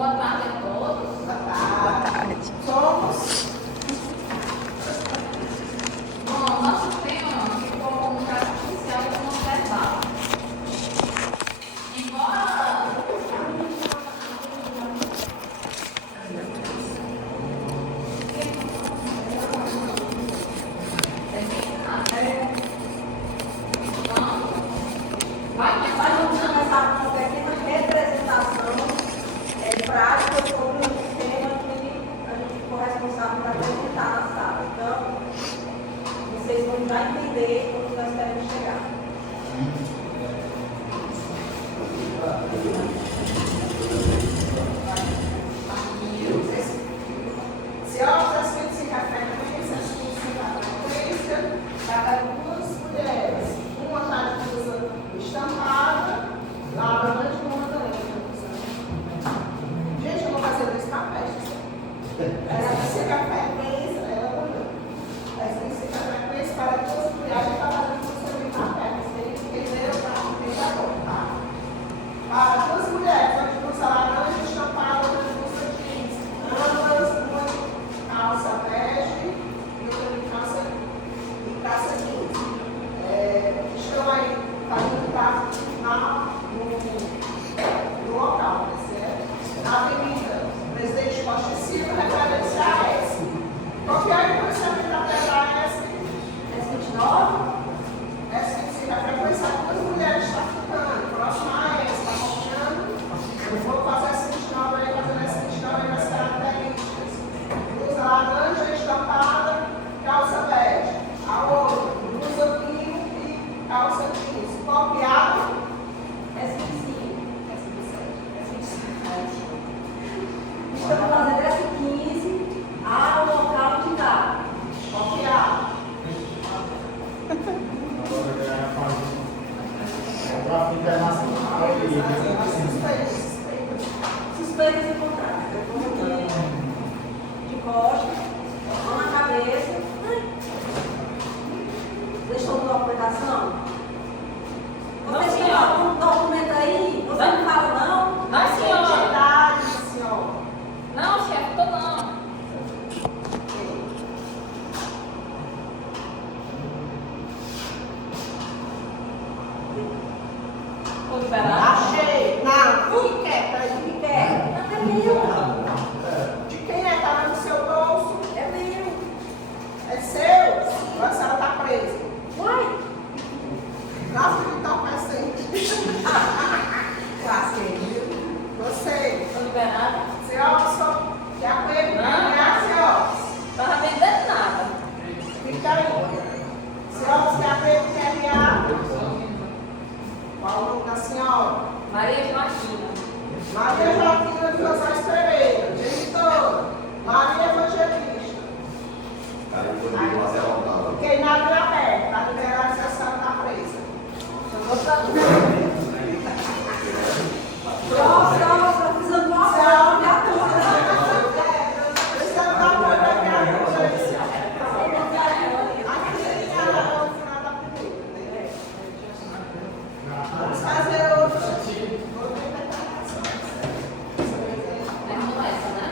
Boa tarde a todos. Boa tarde. Somos. Bom, nosso tema ficou como prática social e como verbal. Embora Vamos começar com uma pequena representação prática sobre o tema que a gente ficou responsável para apresentar na sala. Então, vocês vão já entender onde nós queremos chegar. Se as que se frequência, as que se frequência, cada duas mulheres, uma está de blusa estampada, lá na noite uma também. Gente, eu vou fazer dois papéis. Essa que se frequência, ela olhou. Essa que se frequência para duas mulheres, a gente está fazendo função de papéis. Tem que entender o tá? Para duas mulheres, uma de blusa laranja estampada, outra de blusa jeans. Ambas, uma de calça bege e outra de calça jeans. Estão aí fazendo tráfego no local, certo? Na Avenida Presidente Costa e Silva, referência a S. Qual que é a frequência da pedra S? S29? S25, a frequência que as mulheres estão ficando, próxima a S, está acompanhando? Eu vou fazer S29 aí, fazendo S29 aí nas características. Blusa laranja estampada, calça bege. A outra, blusa vinho e calça jeans. Copiado? S25. S27. Estamos fazendo S15 ao local de dado. Copiado. Suspeitas encontradas. Eu vou aqui de costas, mão na cabeça. Deixou uma documentação? Vocês têm algum documento aí? Você não fala não? Não, senhora. Idade, senhora. Não, chefe, tô não. Tô liberado? Achei. Não. O que quer? Peraí, o que quer? É meu. De quem é? Tá no seu bolso? É meu. É seu? Agora a senhora tá presa. Uai. Nossa, que tal paciente? Lasquei, viu? Você. Tô liberada? Celso. Já foi ele ganhar, Celso? Tava vendendo nada. Fica aí. Celso, já foi ele ganhar? Qual o nome da senhora? Maria Joaquina. Maria Joaquina de Osório Pereira, genitora. Maria Evangelista. Fiquei na área aberta, está liberada se a senhora está presa. Eu vou pra luz. Nossa, precisando de uma viatura. Precisando de uma viatura. Aqui é o final da primeira. Vamos fazer outro. Terminou essa, né?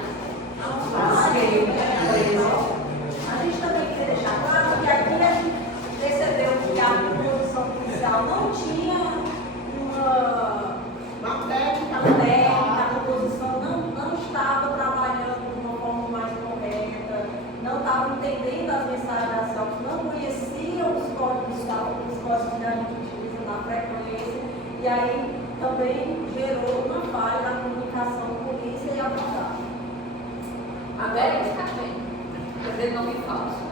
A gente também queria deixar claro que aqui a gente percebeu que a produção policial não tinha uma técnica, a composição não estava trabalhando de uma forma mais correta, não estava entendendo as mensagens da CELP, não conheciam os códigos que a gente utiliza na frequência, e aí também gerou uma falha na comunicação polícia e abordagem. Agora ele está bem. Quer dizer, nome falso.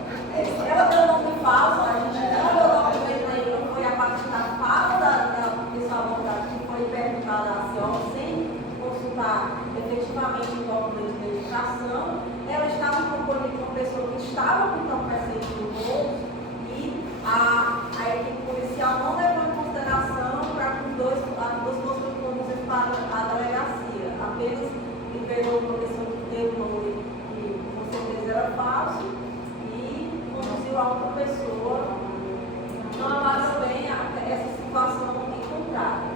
Ela deu nome falso, a gente não deu nome verdadeiro, foi a partir da fala da pessoa abordada que foi perguntada à senhora, sem consultar efetivamente o documento de registração. Ela estava em companhia de uma pessoa que estava com o entorpecente no bolso e a equipe policial não levou em consideração para que as duas pessoas conduzidas para a delegacia. Apenas liberou uma pessoa que deu o nome que com certeza era falso e conduziu a outra pessoa. Não avançou bem essa situação encontrada.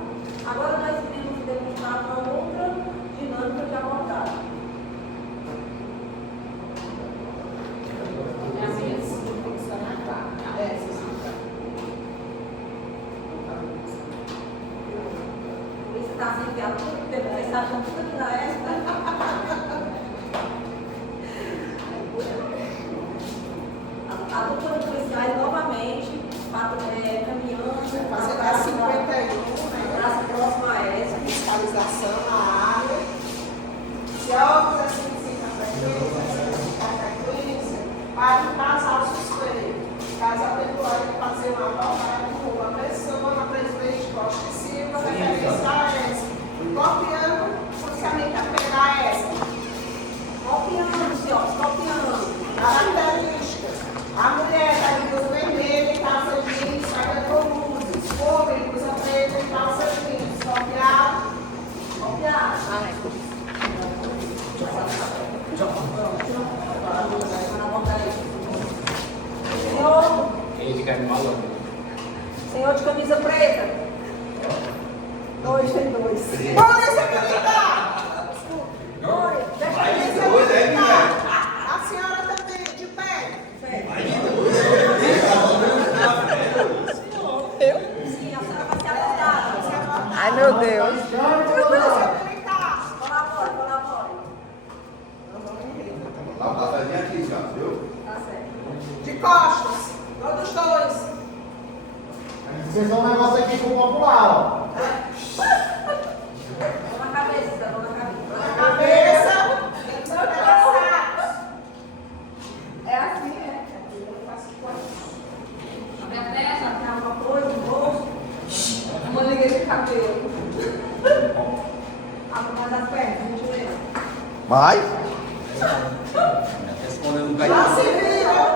Agora nós iremos demonstrar uma outra dinâmica de abordagem. tudo aqui na ESP. A doutora policiais novamente, caminhando, Fazendo a 51, né? praça próxima a ESP. Fiscalização na área. Se houver assim, para o casal suspeito, caso aventuário fazer uma abordagem com uma pessoa na presidente Costa e Silva, referência a ESP, copiando justamente a pena ESP. Copiando, senhores, copiando. Características. A mulher está de blusa vermelha e calça jeans, saia com luzes. O homem, blusa preta e calça jeans. Copiado. Copiado. Senhor. Quem de carne malandro? Senhor de camisa preta. Dois, tem dois. Polícia Militar! Dois, A senhora também, de pé. Sim, a senhora vai ser abordada. Ai, meu Deus. Polícia Militar! Colabore. Lá o cafezinho aqui já, viu? Tá certo. De costas. Todos dois. Vocês são um negócio aqui com o popular, ó. Mão na cabeça, mão na cabeça. Na cabeça. Interessados. É assim, é. Abre a testa, tem alguma coisa no bolso. Uma liga de cabelo. Abre mais as pernas, gentileza. Mais? Tá escondendo um Já gatinho. se viram.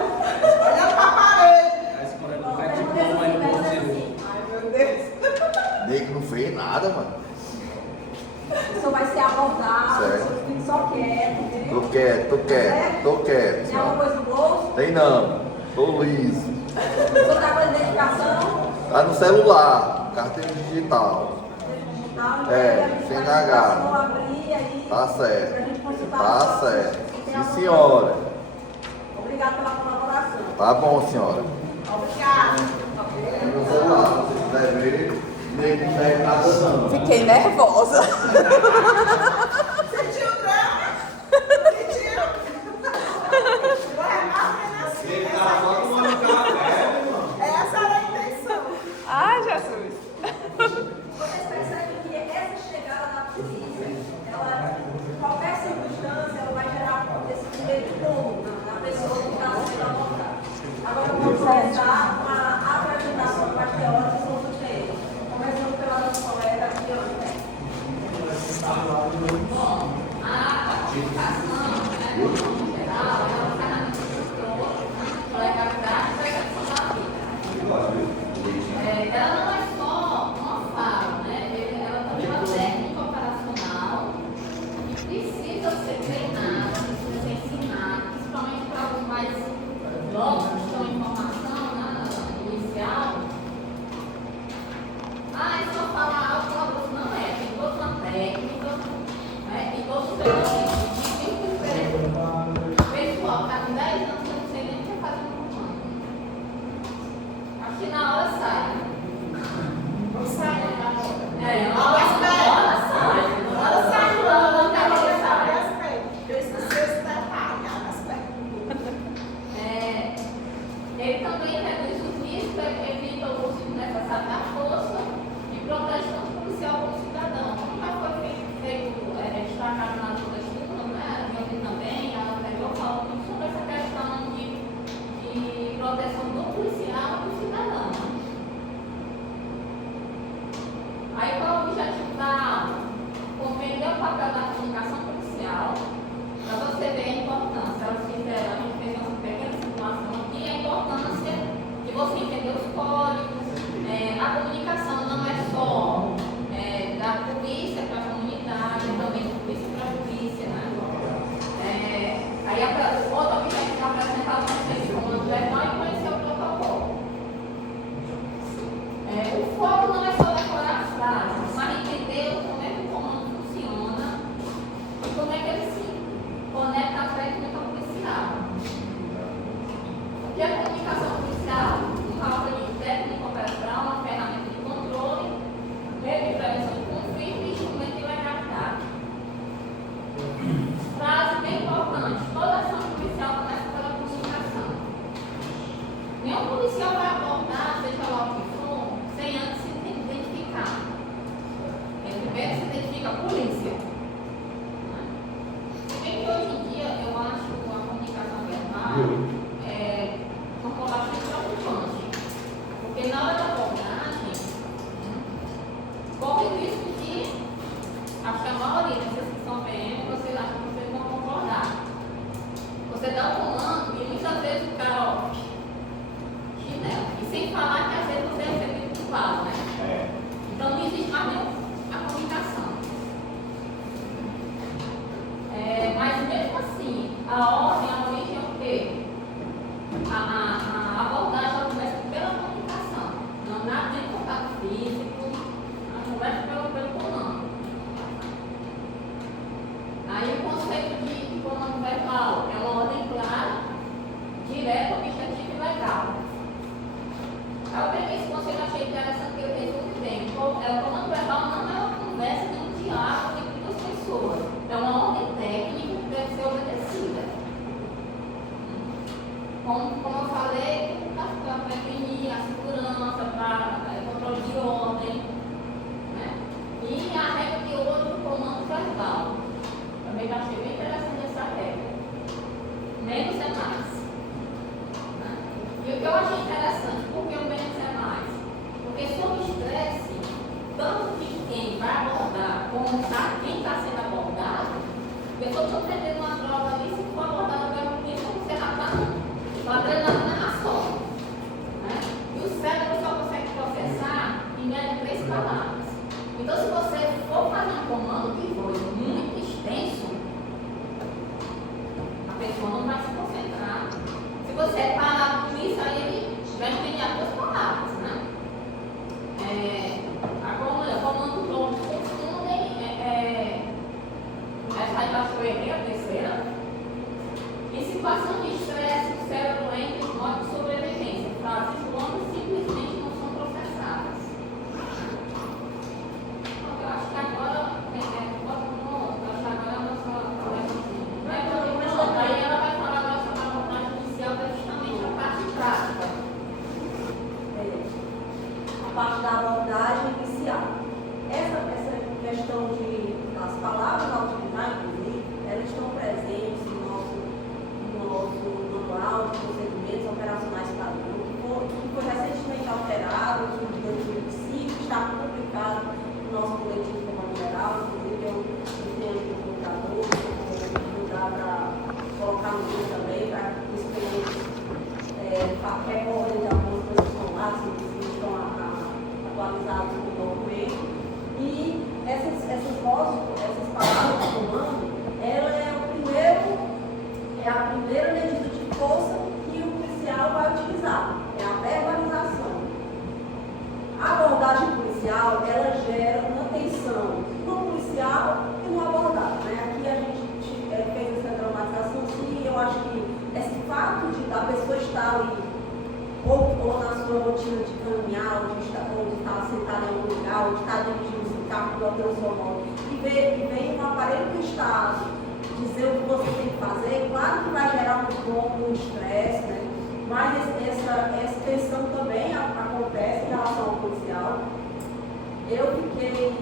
Olhando para a parede. Tá escondendo um gatinho bom, mas não conseguiu. Ai, meu Deus. Nego não fez nada, mano. O senhor vai ser abordado, o Certo. senhor fica só quieto, entendeu? Tô quieto, Tem alguma coisa no bolso? Tem não, tô liso. O senhor tá com a identificação? Tá no celular, carteira digital. Digital, Sem gagar. Vou abrir aí. Tá certo. Pra gente consultar Tá o processo. certo. Tem Sim, alguma senhora. coisa? Obrigado pela colaboração. Tá bom, senhora. Obrigada. No celular, se quiser ver, nego não deve nada não. Fiquei nervosa. Sentiu o drama? Sentiu? O remarco é assim. Essa era a intenção. Ai, Jesus. Vocês percebem que essa chegada da polícia, ela, em qualquer circunstância, ela vai gerar esse primeiro incômodo na pessoa que está sendo abordada. Agora vamos começar uma apresentação mais teórica sobre o tema. Começando pela nossa colega Bianca. Bom, a classificação, né, no geral, ela está na legalidade e percepção da vida. Ela não é só uma fala, né? Ela também é uma técnica operacional que precisa ser treinada, precisa ser ensinada, principalmente para os mais novos que estão em formação, né, inicial. É só falar algo, não é, tem toda uma técnica, né? Tem todos os treinamentos de pessoal, está com 10 anos, eu não sei nem o que é fazer no ano. Acho que na hora sai. Não sai, não. Na hora sai. Na hora sai, não quer sai. Eu esqueci esse detalhe, as perguntas. Ele também reduz os riscos, evita o uso desnecessário da força e protege tanto o policial como o cidadão. Como já foi feito destacado nas outras estou prendendo uma droga ali, se for abordada pela polícia, você já está com a adrenalina na sola. Né? E o cérebro só consegue processar em média 3 palavras. Então, se você for fazer um comando de voz muito extenso, a pessoa não vai se concentrar. Se você parar com isso, aí ele vai entender as 2 palavras, né? Comando pronto, confundem essa ibaçoeria, a terceira. Em situação de estresse, o cérebro entra em modo de sobrevivência. Frases longas simplesmente não são processadas. Eu acho que agora a nossa aí ela vai falar agora sobre a abordagem judicial, que é justamente a parte prática. A parte da abordagem inicial. Essa questão das palavras a utilizar, inclusive, elas estão presentes no nosso manual de procedimentos operacionais padrão, que foi recentemente alterado em 2005, está publicado no nosso boletim de comando geral, inclusive eu tenho aqui no computador, vou dar para colocar no link também, para que os clientes recorrem de algumas coisas que estão lá, se estão atualizados no documento. E essas palavras de comando, ela é a primeira medida de força que o policial vai utilizar, é a verbalização. A abordagem policial, ela gera uma tensão no policial e no abordado. Né? Aqui a gente fez essa dramatização, que eu acho que esse fato da pessoa estar ali ou na sua rotina de caminhar, ou de estar sentada em algum lugar, ou de estar dirigindo seu carro pelo seu modo, e vem um aparelho do Estado dizer o que você tem que fazer, claro que vai gerar um pouco de estresse, né? Mas essa tensão também acontece em relação ao policial. Eu fiquei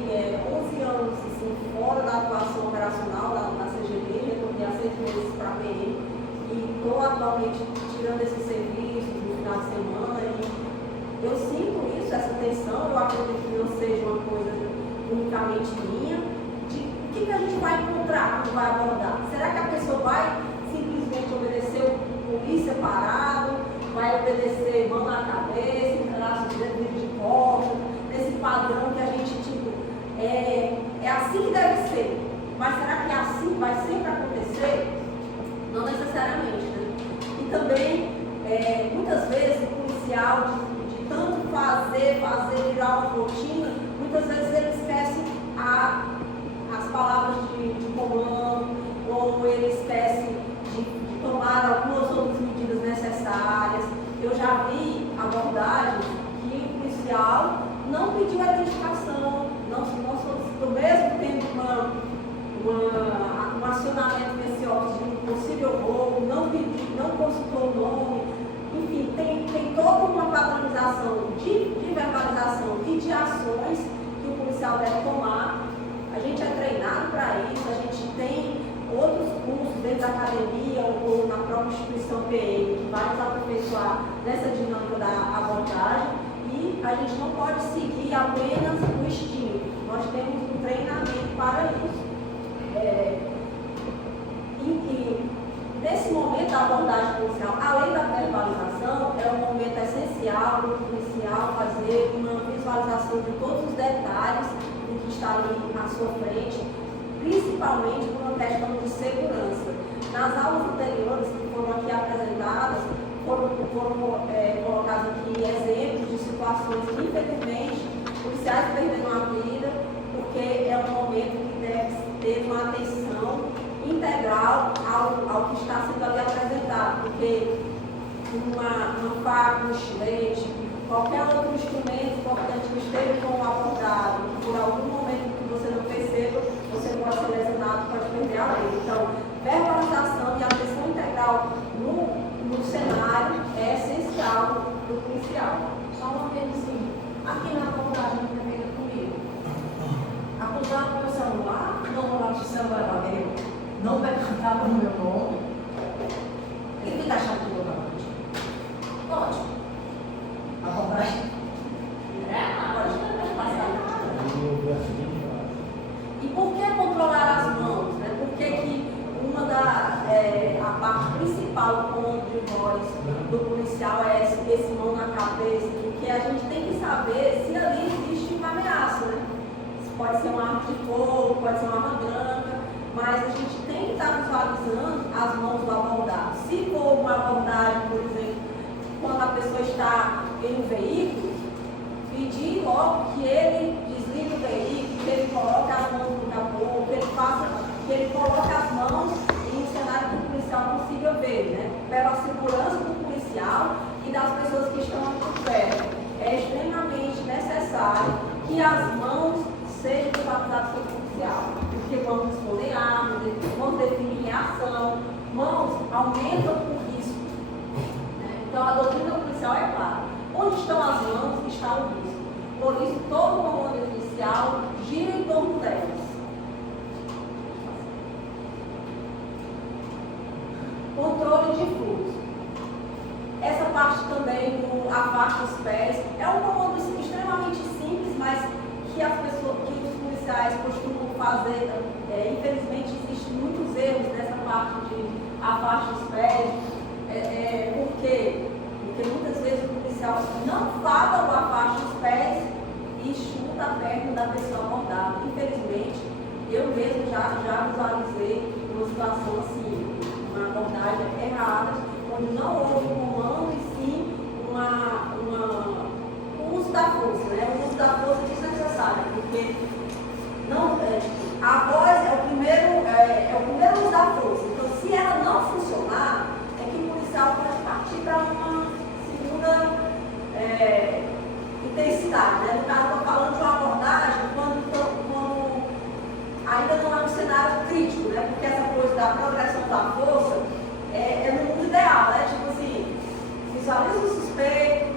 11 anos assim, fora da atuação operacional da CGB, retornei há 6 meses para a PM e estou atualmente tirando esses serviços no final de semana e eu sinto isso, essa tensão. Eu acredito que não seja uma coisa unicamente minha, de o que a gente vai encontrar quando vai abordar. Será que a pessoa vai simplesmente obedecer o polícia parado, vai obedecer mão na cabeça, encarar os dedos de porta, nesse padrão que a gente, é assim que deve ser. Mas será que assim vai sempre acontecer? Não necessariamente, né? E também, muitas vezes, o policial, de tanto fazer, virar uma rotina, muitas vezes ele esquece as palavras de comando, ou ele esquece de tomar algumas outras medidas necessárias. Eu já vi abordagens que o policial não pediu a identificação, não solicitou, mesmo tendo um acionamento nesse órgão de um possível roubo, não consultou o nome. Enfim, tem toda uma padronização de verbalização e de ações que o policial deve tomar. A gente é treinado para isso, a gente tem outros cursos dentro da academia ou na própria instituição PM que vai nos aperfeiçoar nessa dinâmica da abordagem, e a gente não pode seguir apenas o instinto, nós temos um treinamento para isso. E nesse momento da abordagem policial, além da verbalização, é um momento essencial para o policial fazer uma visualização de todos os detalhes do que está ali à sua frente, principalmente por uma questão de segurança. Nas aulas anteriores que foram aqui apresentadas, foram colocados aqui exemplos de situações que, infelizmente, policiais perderam a vida, porque é um momento que deve ter uma atenção integral ao que está sendo ali apresentado, porque uma faca, um estilete, qualquer outro instrumento importante que esteja com o abordado, por algum momento que você não perceba, você pode ser lesionado, pode perder a lei. Então, verbalização e atenção integral no cenário é essencial para o policial. Só uma perguntinha. Aqui na abordagem que veio comigo, acusar o meu celular, não rolar o celular era meu, não perguntava no meu nome, ele fica achando que eu estava contigo. Pode. Abordagem. Pode passar nada. E por que controlar as mãos? Né? Por que principal ponto de voz do policial é esse mão na cabeça, porque a gente tem que saber se ali existe uma ameaça, né? Pode ser uma arma de fogo, pode ser uma arma branca, mas a gente tem que estar visualizando as mãos do abordado. Se for uma abordagem, por exemplo, quando a pessoa está em um veículo, pedir logo que ele desligue o veículo, que ele coloque as mãos no capô, que ele coloque as mãos em um cenário que o policial consiga ver, né? Pela segurança do policial e das pessoas que estão por perto. É extremamente necessário que as mãos sejam visualizadas pelo policial, porque vamos responder armas, vamos definir reação, mãos aumentam o risco. Né? Então a doutrina policial é clara. Onde estão as mãos, está o risco. Por isso, todo o comando policial gira em torno delas. Controle de fluxo. Essa parte também do afasta os pés é um comando extremamente simples, mas que os policiais costumam fazer. Infelizmente, existem muitos erros nessa parte de afasta os pés. Por quê? Porque muitas vezes o policial não fala o afasta os pés e chuta a perna da pessoa abordada. Infelizmente, eu mesmo já visualizei uma situação assim, uma abordagem errada, onde não houve um comando e sim o uso da força, né? O uso da força é desnecessário, porque não, a voz é o primeiro uso da força. Então, se ela não funcionar, é que o policial pode partir para uma segunda intensidade, né? No caso, estou falando de uma abordagem quando ainda não é um cenário crítico, né? Porque essa coisa da progressão da força é no mundo ideal, né? Tipo assim, visualiza o suspeito,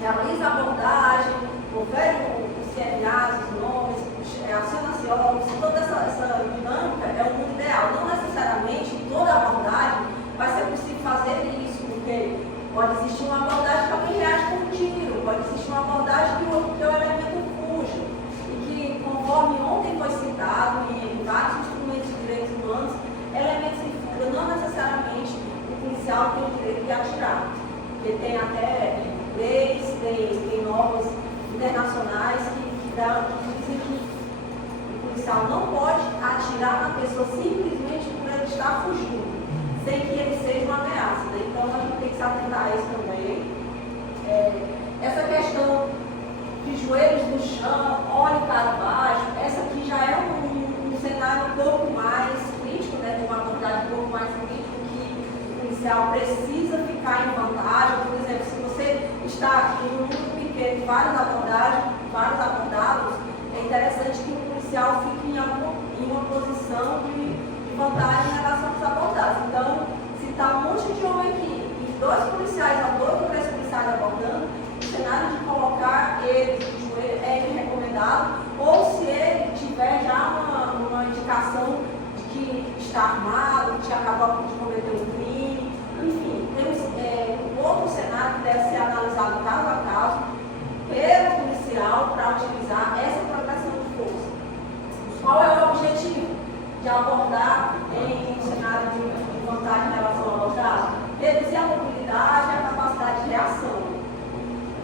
realiza a abordagem, confere os CNAs, os nomes, aciona as ciônicas, toda essa dinâmica é o mundo ideal. Não necessariamente em toda abordagem vai ser possível fazer isso, porque pode existir uma abordagem que alguém reage com um tiro, pode existir uma abordagem que o elemento fuja, e que, conforme ontem foi citado em vários instrumentos de direitos humanos, elementos em fuga não necessariamente o policial tem o direito de atirar, porque tem até leis, tem normas internacionais que dizem que o policial não pode atirar na pessoa simplesmente por ele estar fugindo, sem que ele seja uma ameaça, né? Então a gente tem que se atentar a isso também. Essa questão de joelhos no chão, olhe para baixo, essa aqui já é um cenário um pouco mais crítico, né? De uma abordagem um pouco mais crítica, que o policial precisa ficar em vantagem. Por exemplo, se você está em um número pequeno de vários abordados, é interessante que o policial fique em uma posição de vantagem em relação aos abordados. Então, se está um monte de homem aqui e dois ou três policiais abordando, o cenário de colocar ele de joelho é recomendado, ou se ele tiver já uma indicação de que está armado, que acabou de cometer um crime. Enfim, temos um outro cenário que deve ser analisado caso a caso pelo policial para utilizar essa progressão de força. Qual é o objetivo de abordar em um cenário de vantagem em relação ao abordado? Reduzir a mobilidade e a capacidade de reação.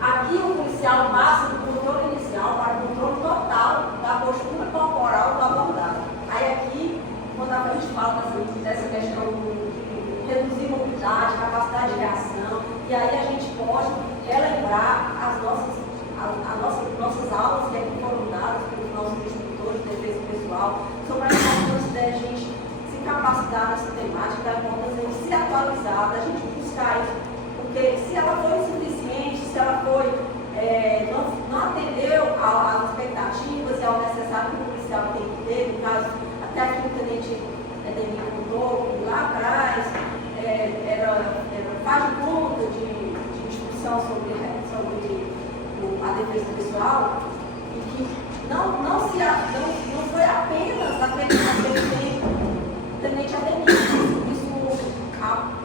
Aqui o policial passa do controle inicial para o controle total da postura corporal do abordado. Aí aqui, quando a gente fala dessa questão de reduzir mobilidade, capacidade de reação, e aí a gente pode relembrar as nossas aulas que foram dadas pelos nossos instrutores de defesa pessoal, sobre a importância da gente se capacitar nessa temática, da importância de se atualizar, da gente buscar isso, porque se ela foi insuficiente, se ela foi, não atendeu às expectativas e ao necessário que o policial tem que ter, no caso, até aqui o tenente contou, lá atrás, faz de conta de instrução sobre a defesa pessoal, e que não foi apenas naquele tempo o tenente atendeu. Isso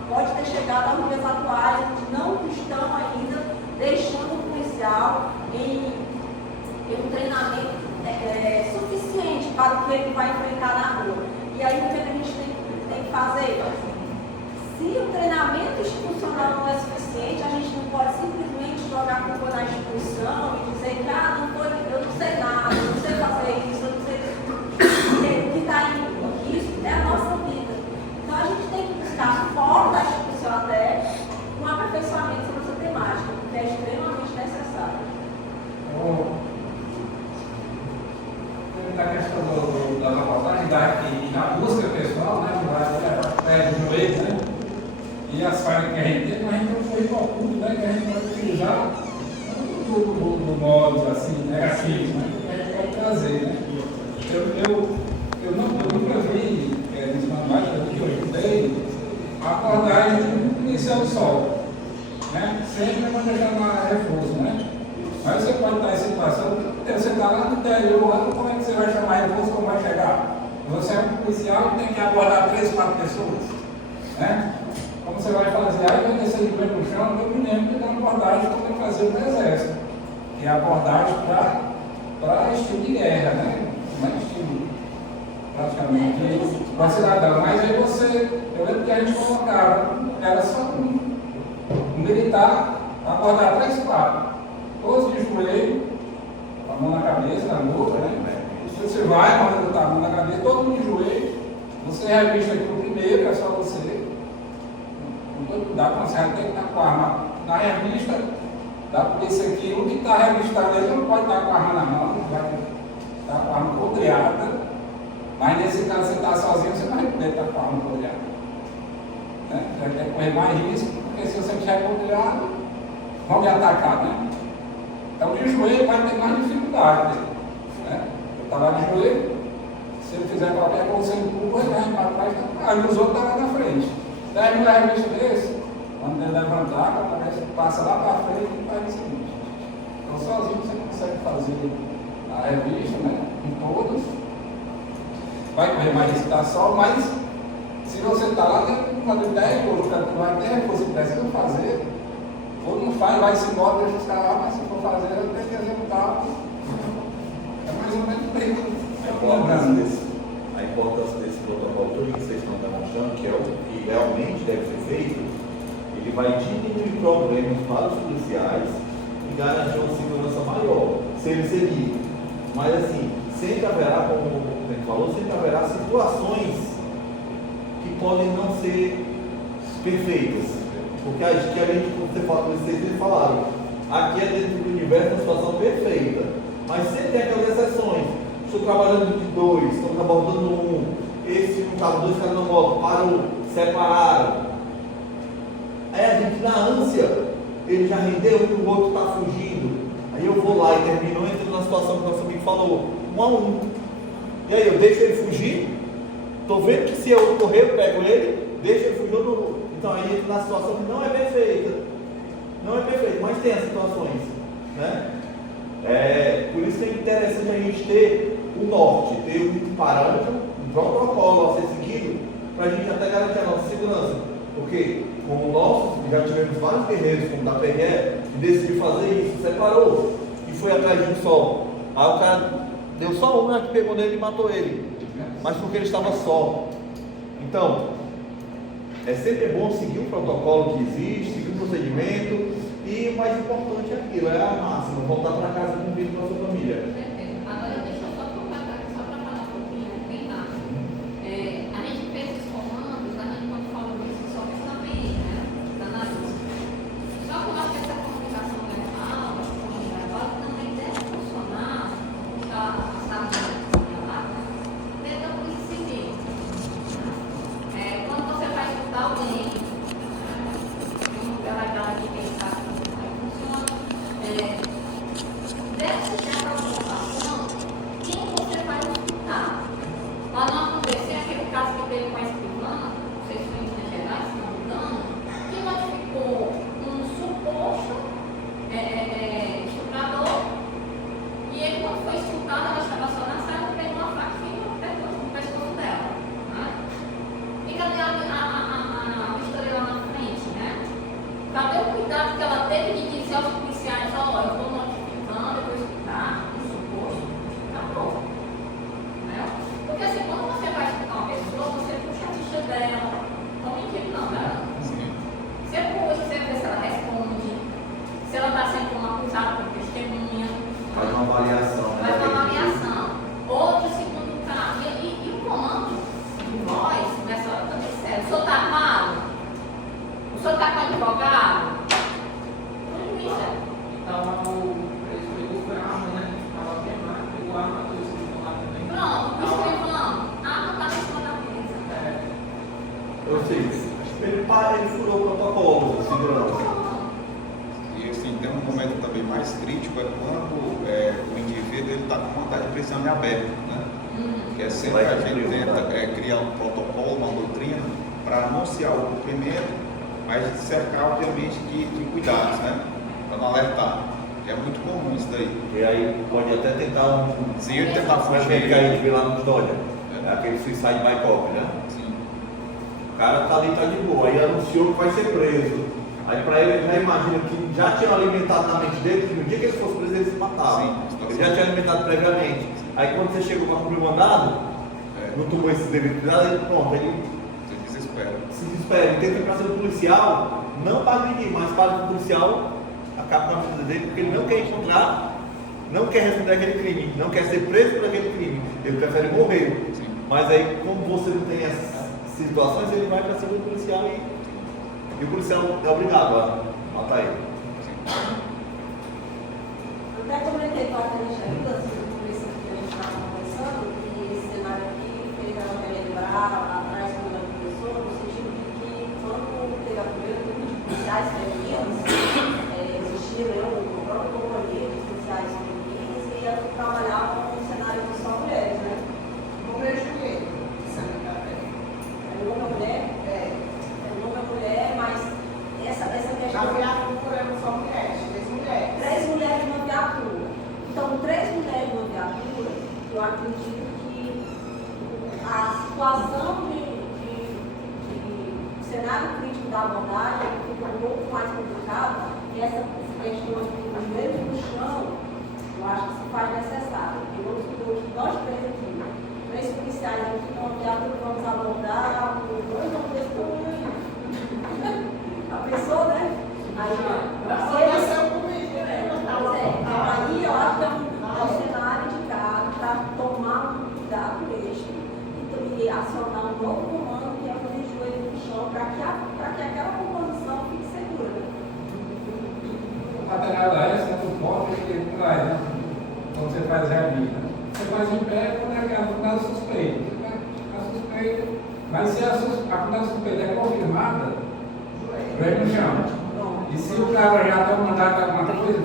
pode ter chegado aos dias atuais, onde não estão ainda deixando o policial em um treinamento suficiente para o que ele vai enfrentar na rua. E aí o que a gente tem que fazer? Se o treinamento institucional não é suficiente, a gente não pode simplesmente jogar a culpa na instituição e dizer que eu não sei nada, eu não sei fazer isso, eu não sei o que está em risco, é a nossa vida. Então a gente tem que buscar fora da instituição até um aperfeiçoamento sobre essa temática, porque é extremamente necessário. A questão das abordagens da busca pessoal, né? Vai do joelho, né? E as falhas que a gente tem, mas a gente tem um currículo oculto, né? Que a gente pode utilizar do modo assim, negativo, né? Que a gente pode trazer, né? Eu nunca vi nos manuais que eu estudei a abordagem inicial do sol, né? Sempre quando eu chamar reforço, né? Mas você pode estar em situação, você está lá no interior, como é que você vai chamar reforço, como vai chegar? Você é um policial e tem que abordar 3, 4 pessoas, né? Como você vai fazer? Aí vai descer de pé no chão, eu me lembro que tem uma abordagem como é fazer no exército, que é a abordagem para estilo de guerra, né? Não é estilo praticamente para cidadão. Mas aí eu lembro que a gente colocava, era só um militar abordar 3, 4. Todos de joelho, com a mão na cabeça, na nuca, né? Você vai, quando botar a mão na cabeça, todo mundo de joelho, você revista aqui o primeiro, é só você. Com todo cuidado, quando você tem que estar com a arma na revista, dá porque esse aqui, o que está revistado ele não pode estar com a arma na mão, vai estar com a arma podreada, mas nesse caso você está sozinho, você não vai poder estar com a arma podreada. Né? Você vai ter que correr mais risco, porque se você estiver podreado, vão me atacar, né? Então, de joelho vai ter mais dificuldade. Né? Eu estava de joelho, se ele fizer qualquer coisa, você empurra, ele vai para trás, aí os outros estão lá na frente. 10 mil revistas desse, quando ele levantar, passa lá para frente e faz o seguinte. Então, sozinho você consegue fazer a revista, né? Em todos. Vai correr mais risco da sol, mas se você está lá, tem que fazer 10 outros, que vai ter reforço que precisa fazer. Ou não faz, vai-se embora, deixa os caras lá, mas se for fazer, eu tenho que executar. É mais ou menos bem. A importância desse protocolo, tudo que vocês estão demonstrando, que é o que realmente deve ser feito, ele vai diminuir problemas para os policiais e garantir uma segurança maior, se ele seguir. Mas assim, sempre haverá, como o Pedro falou, sempre haverá situações que podem não ser perfeitas. Porque a gente, como vocês falaram, aqui é dentro do universo uma situação perfeita. Mas sempre tem aquelas exceções. Estou trabalhando de 2, estamos abordando 1. Esse não estava, 2 caras na moto, parou, separaram. Aí a gente, na ânsia, ele já rendeu e o outro está fugindo. Aí eu vou lá e termino, entro na situação que o nosso amigo falou, 1 a 1. E aí eu deixo ele fugir, estou vendo que se eu correr, eu pego ele, deixo ele fugir, eu não. Então aí entra na situação que não é perfeita. Não é perfeito, mas tem as situações. Né? Por isso que é interessante a gente ter o norte, ter um parâmetro, um protocolo a ser seguido, para a gente até garantir a nossa segurança. Porque, como nós já tivemos vários guerreiros, como da PRE, que decidiu fazer isso, separou e foi atrás de um só. Aí o cara deu só uma que pegou nele e matou ele, mas porque ele estava só. Então, é sempre bom seguir o protocolo que existe, seguir o procedimento e o mais importante é aquilo, é a máxima, voltar para casa com o vídeo com a sua família. Agora deixa eu só completar aqui, só para falar um pouquinho, bem rápido. A gente fez os comandos, a gente quando falou isso, só que também, né? Da NASA. Só que eu acho que essa comunicação verbal, também deve funcionar, a dentro da polícia civil. Quando você vai escutar alguém, ela vai aqui pensar como funciona, deve ter a preocupação quem você vai escutar. Para não acontecer aquele caso que teve com a escrivã, não sei se foi em Minas Gerais, se não me engano, que notificou um suposto estuprador, e ele, quando foi escutado, ela estava só na sala, pegou uma faquinha no pescoço dela. Né? E cadê a vistoria lá na frente, né? Cadê o cuidado que ela teve de dizer aos policiais, eu estou notificando, eu vou escutar, um suposto, acabou. Né? Porque assim, quando você vai escutar uma pessoa, você puxa a ficha dela, não mentira não, né? senhor está com advogado? Michel. Estava o preço foi a arma, né? Estava queimado, pegou a arma, tudo isso lá também. Pronto, o escrivão. Ah, não está em cima da mesa. Ou seja, ele furou o protocolo de segurança. E assim, tem um momento também mais crítico é quando o indivíduo está com mandado de prisão em aberto, né? Que é sempre a gente tenta criar um protocolo, uma doutrina para anunciar o cumprimento, mas cercar obviamente de cuidados, né? Para não alertar. Que é muito comum isso daí. E aí pode até tentar Se ele tentar Mas fugir, que a gente vê lá no história, aquele suicide by cop, né? sim, O cara tá ali, tá de boa, aí anunciou que vai ser preso. Aí pra ele já imagina que já tinha alimentado na mente dele que no dia que ele fosse preso ele se matava. Sim, Ele já tinha alimentado previamente. Aí quando você chegou para cumprir o mandado, não tomou esse devido cuidado, aí pronto, ele se desespera. se desespera. Ele tenta ir para ser um policial, não para agredir, mas para que o policial acabe com a vida dele, porque ele não quer encontrar, não quer responder aquele crime, não quer ser preso por aquele crime. Ele prefere morrer. Sim. Mas aí, como você não tem essas situações, ele vai para ser um policial e o policial é obrigado a matar ele. Até comentei com a Tânia ainda, assim, por isso que a gente estava conversando, que esse cenário aqui fez ela me lembrar lá atrás quando ela começou, no sentido de que quando teve a primeira turma de policiais femininos, existia o próprio companhia de policiais femininos e elas trabalhavam no cenário de só mulheres, né? Como é Julieta? É uma mulher, mas essa questão. Na viatura eram só mulheres, 3 mulheres. 3 mulheres numa viatura. Então, 3 mulheres numa viatura, eu acredito que a situação de cenário crítico da abordagem fica um pouco mais complicada e essa questão dos joelhos no chão, eu acho que se faz necessário. Nós 3 aqui, 3 policiais aqui numa viatura, vamos abordar com 2 ou 3 tamanhos. A pessoa, né? Aí, aí eu acho que é um cenário indicado para tomar um cuidado mesmo e acionar um novo comando que é fazer joelho no chão para que aquela composição fique segura. O material é esse, não pode que traz, né? Quando você faz revisão. Você faz em pé quando é aquela fundada suspeita. A suspeita. Mas se a fundada suspeita é confirmada, vem no chão. E se o cara já está mandado alguma coisa,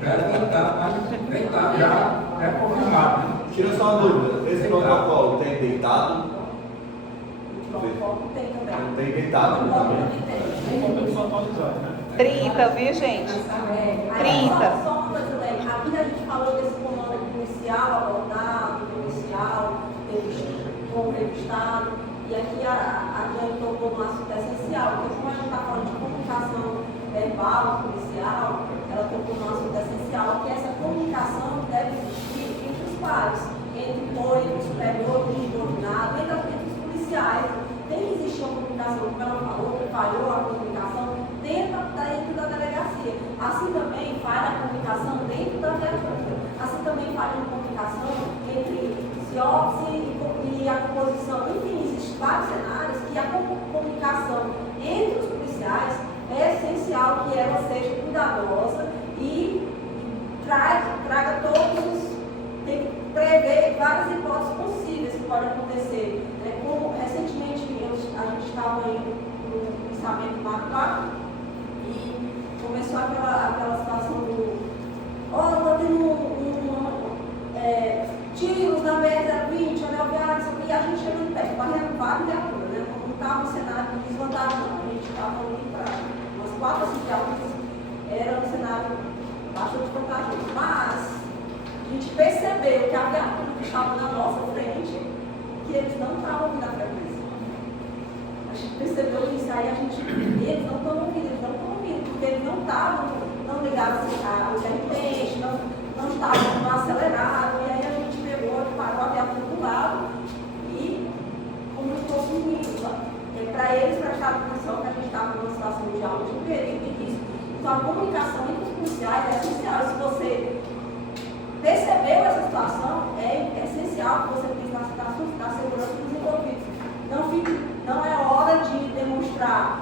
deve deitar, já é confirmado. Né? Tira só uma dúvida, esse protocolo tem deitado? O protocolo tem também. Não tem deitado também? 30, viu, gente? 30. Só uma coisa também. Aqui a gente falou desse comando policial, abordado, policial, entrevistado. E aqui a Diane tocou no assunto essencial, porque como a gente está falando de comunicação verbal, policial, ela tocou no assunto essencial, que essa comunicação deve existir entre os pares, entre o superior, o subordinado, entre os policiais. Tem que existir uma comunicação, como ela falou, que falhou a comunicação dentro da delegacia. Assim também falha a comunicação dentro da viatura. Assim também falha a comunicação entre CIOPS e a composição. Enfim, existem vários cenários que a comunicação entre os policiais é essencial que ela seja cuidadosa e traga todos os. Tem que prever várias hipóteses possíveis que podem acontecer. Como recentemente a gente estava indo no pensamento marcado e começou aquela situação do. Olha, está tendo tiros na BR-020, anel viário, e a gente chegando perto, varrendo várias viaturas, né? Não estava um cenário de desvantagem, não. A gente estava ali para umas 4 ou 5 viaturas, era um cenário bastante vantajoso. Mas a gente percebeu que a viatura que estava na nossa frente, que eles não estavam ouvindo a frequência. A gente percebeu isso, aí eles não estão ouvindo, porque eles não estavam, não ligaram o intermitente, não estavam acelerados, e aí a gente pegou, parou a viatura do lado e comunicou com eles. Para eles prestarem atenção que a gente estava numa situação de alto perigo e risco. Então a comunicação entre os policiais é essencial. Se você percebeu essa situação, é essencial que você pense na segurança dos envolvidos. Não é hora de demonstrar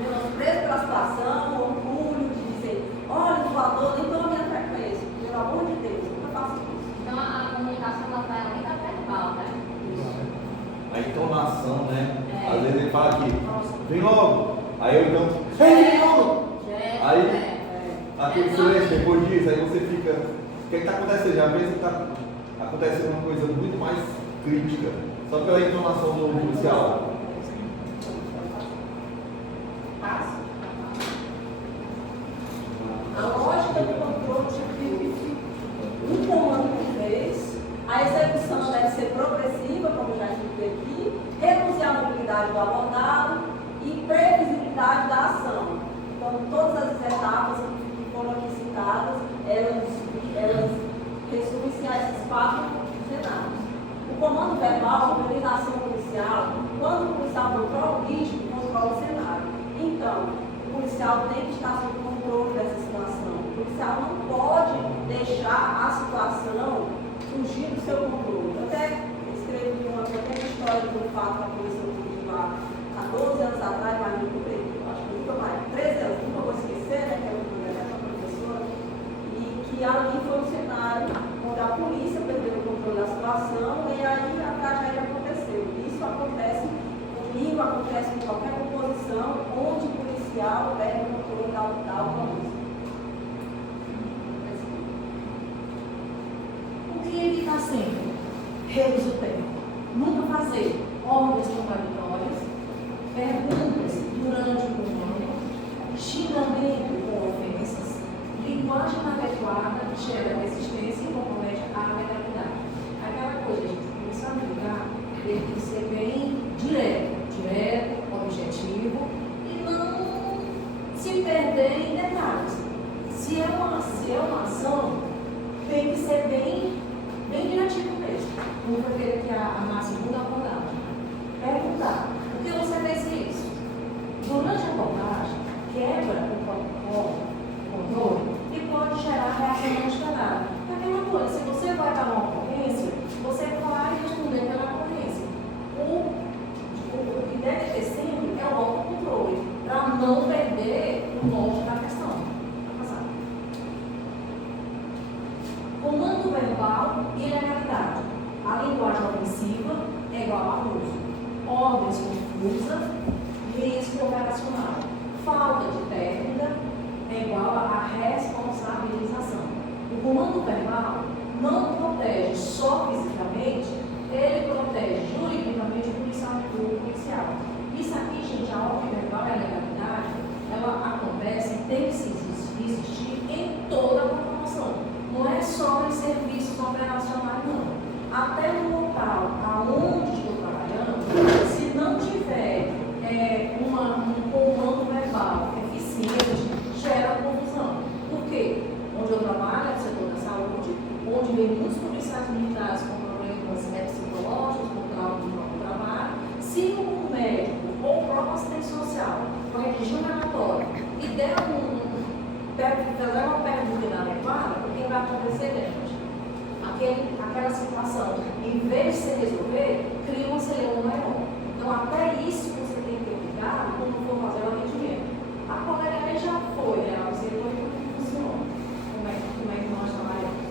menosprezo pela situação, orgulho de dizer, olha, o voador nem estou minha frequência. Pelo amor de Deus, nunca faço isso. Então a comunicação ela vai além da verbal, né? A entonação, né? É. Às vezes ele fala aqui, vem logo. Aí eu então, vem logo. Aí, aquele silêncio, depois disso, aí você fica, o que está acontecendo? Já pensa que está acontecendo uma coisa muito mais crítica, só pela entonação do policial. A lógica do controle significa um comando por vez, a execução deve ser progressiva, como já expliquei aqui, reduzir a mobilidade do abordado e previsibilidade da ação. Então, todas as etapas que foram aqui citadas, elas resumem-se a esses 4 cenários. O comando verbal, a organização policial, quando o policial controla o risco, controla o cenário. Então, o policial tem que estar sob controle dessa situação. O policial não pode deixar a situação fugir do seu controle. Eu até escrevi uma pequena história do fato da polícia do lá há 12 anos atrás, mas acho que nunca mais, 13 anos, nunca vou esquecer, né, que era uma professora, e que ali foi um cenário onde a polícia perdeu o controle da situação e aí a tragédia aconteceu. Isso acontece comigo, acontece com qualquer composição onde o policial perde o controle da polícia. O que ele está sendo? Reduzir o tempo. Nunca fazer ordens contraditórias, perguntas durante o comando, xingamento com ofensas, linguagem inadequada gera resistência e compromete a legalidade. Aquela coisa, gente, começar a ligar, ele tem que ser bem direto, objetivo e não se perder em detalhes. Se é uma ação, tem que ser bem diretivo mesmo. Como foi feito aqui a segunda abordagem. Perguntar, por que você fez isso? Durante a abordagem, quebra o protocolo, o controle, e pode gerar reação não esperada. Aquela coisa, se você vai dar uma ocorrência, você vai responder pela ocorrência. O que deve ter sempre é o autocontrole, para não perder o norte da questão. Comando verbal e legalidade. A linguagem ofensiva é igual a abuso. Ordens confusas, risco operacional. Falta de técnica é igual a responsabilização. O comando verbal não protege só fisicamente, ele protege juridicamente o policial. Isso aqui, gente, a ordem verbal e a legalidade, ela acontece, tem que existir em toda a população. Não é só em serviços operacionais, não. Até no local aonde estou trabalhando, se não tiver um comando verbal eficiente, gera confusão. Por quê? Onde eu trabalho é o setor da saúde, onde vem muitos policiais militares com problemas psicológicos, com trauma do próprio trabalho. Se um médico ou o próprio assistente social for redigir um relatório e der fazer uma pergunta inadequada, o que vai acontecer, gente? Aquela situação, em vez de se resolver, cria uma celeuma maior. Então, até isso você tem que ter cuidado quando for fazer o atendimento. A colega aí já foi, né? Ela explicou como que funciona, como é que nós trabalhamos.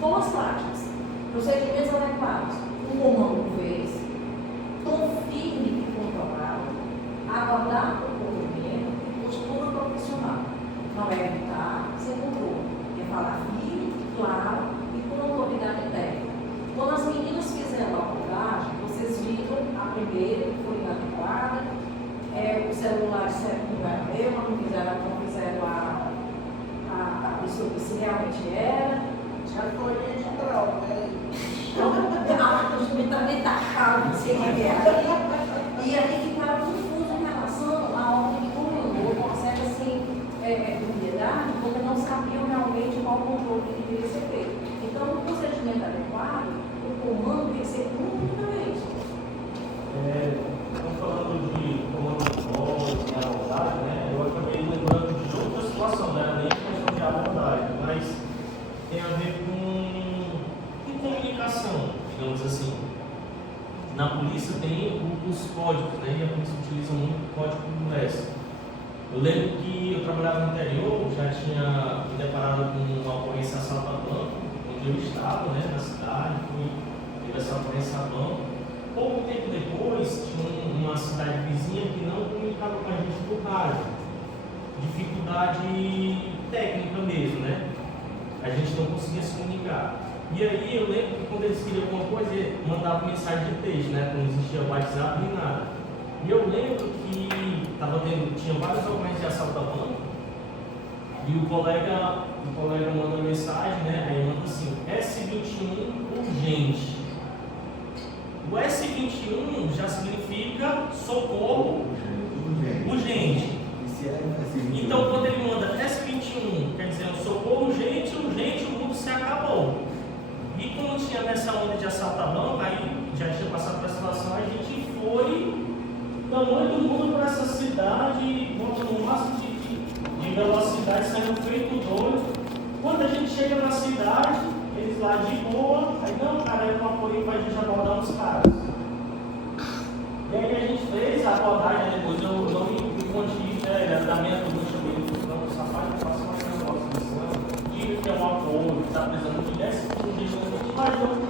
Boas práticas, procedimentos adequados, um comando por vez, confirme e controlado, aguardar o cumprimento e postura profissional. Não é evitar sem controle, é falar firme, claro e com autoridade técnica. Quando as meninas fizeram a abordagem, vocês viram a primeira que foi inadequada, o celular disseram que não era meu, não fizeram a pessoa que se realmente era. Já foi de droga, né? Então, também está calmo, não sei o que é. E aí ficaram confusos em relação à ordem de comando, ou consegue assim, dubiedade, porque não sabiam realmente qual o controle que deveria ser feito. Então, no procedimento adequado, o comando tem que ser publicamente. Estamos falando de comando de voz e abordagem, né? Eu acabei lembrando de outra situação, né? Nem questão de abordagem, mas tem a ver com comunicação, digamos assim. na polícia tem os códigos, né? E a polícia utiliza muito o código US. Eu lembro que eu trabalhava no interior, já tinha me deparado com uma ocorrência assalto a banco, onde eu estava, né, na cidade, teve essa ocorrência a banco. Pouco tempo depois, tinha uma cidade vizinha que não comunicava com a gente por rádio. Dificuldade técnica mesmo, né? A gente não conseguia se comunicar. E aí eu lembro que quando eles queriam alguma coisa, mandavam mensagem de texto, né? Não existia WhatsApp nem nada. E eu lembro que tinha vários documentos de assalto a banco, e o colega manda uma mensagem, né? Aí manda assim, S21 urgente. O S21 já significa socorro urgente. Então quando ele manda S21, quer dizer, um socorro urgente, o mundo se acabou. E como tinha nessa onda de assalto a banco, aí já tinha passado por essa situação, a gente foi tamanho do mundo para essa cidade, voltando no máximo de velocidade, saindo feito doido. Quando a gente chega na cidade, eles lá de boa, aí não, cara, eu não apoio para a gente abordar os caras. E aí a gente fez a abordagem, depois eu não me contive, né, da minha turma, chamei ele, não, o safado passa mais negócio, diga que é um apoio, que está precisando de 10 segundos, a gente imaginou